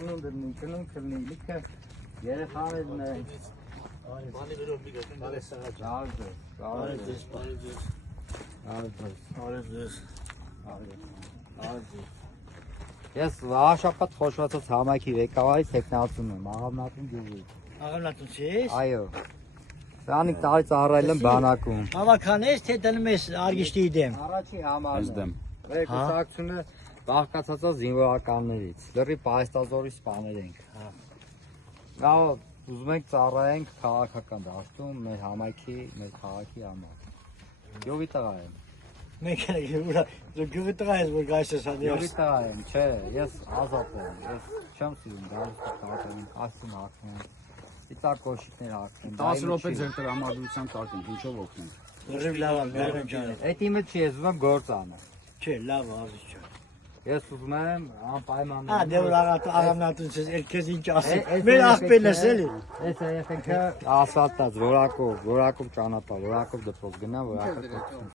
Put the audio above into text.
Bunun da mümkünüm kılnıylık yerefan edin. Bani veriyorum bir gün. Bani sana. Ես վաղաշապատ խոշվածած համայքի ղեկավարից տեխնացում եմ, աղավնատուն գյուղի։ Աղավնատուն չես։ Այո։ Սրանիկ տարի ծառայել եմ բանակում։ Հավաքան ես, թե դնում ես արգիշտի դեմ։ Առաջի համարն Ազդեմ։ Ղեկուսակցությունը բաղկացած զինվորականներից, լրի պայստազորի սպաներ ենք։ Գավ ուզում ենք ծառայենք քաղաքական դաշտում մեր համայնքի, մեր քաղաքի համար։ Գյուղի տղա եմ։ Մենք գյուղի տղա ես, որ գայս ես հանդի Գյուղի տղա եմ, չէ, ես ազատ եմ, ես չեմ սիրում գալիս քաղաքում, ասում հագնում, ծիծակ կոշիկներ հագնում։ 10 րոպե ձեր տրամադրության տակ ենք, ինչով օգնենք։ Լրիվ լավ եմ, լավ եմ ջան։ Այդ իմը չի, ես ուզում եմ գործ անեմ։ Չէ, լավ ազի չէ։ Ես ուզում եմ անպայման։ Դե որ աղավնատուն ես, քեզ ինչ ասի։ Մեր աղբերն ես էլի։ Այս երեխեքը ասֆալտած, որակով ճանապարհ, որակով դպրոց գնա, որակով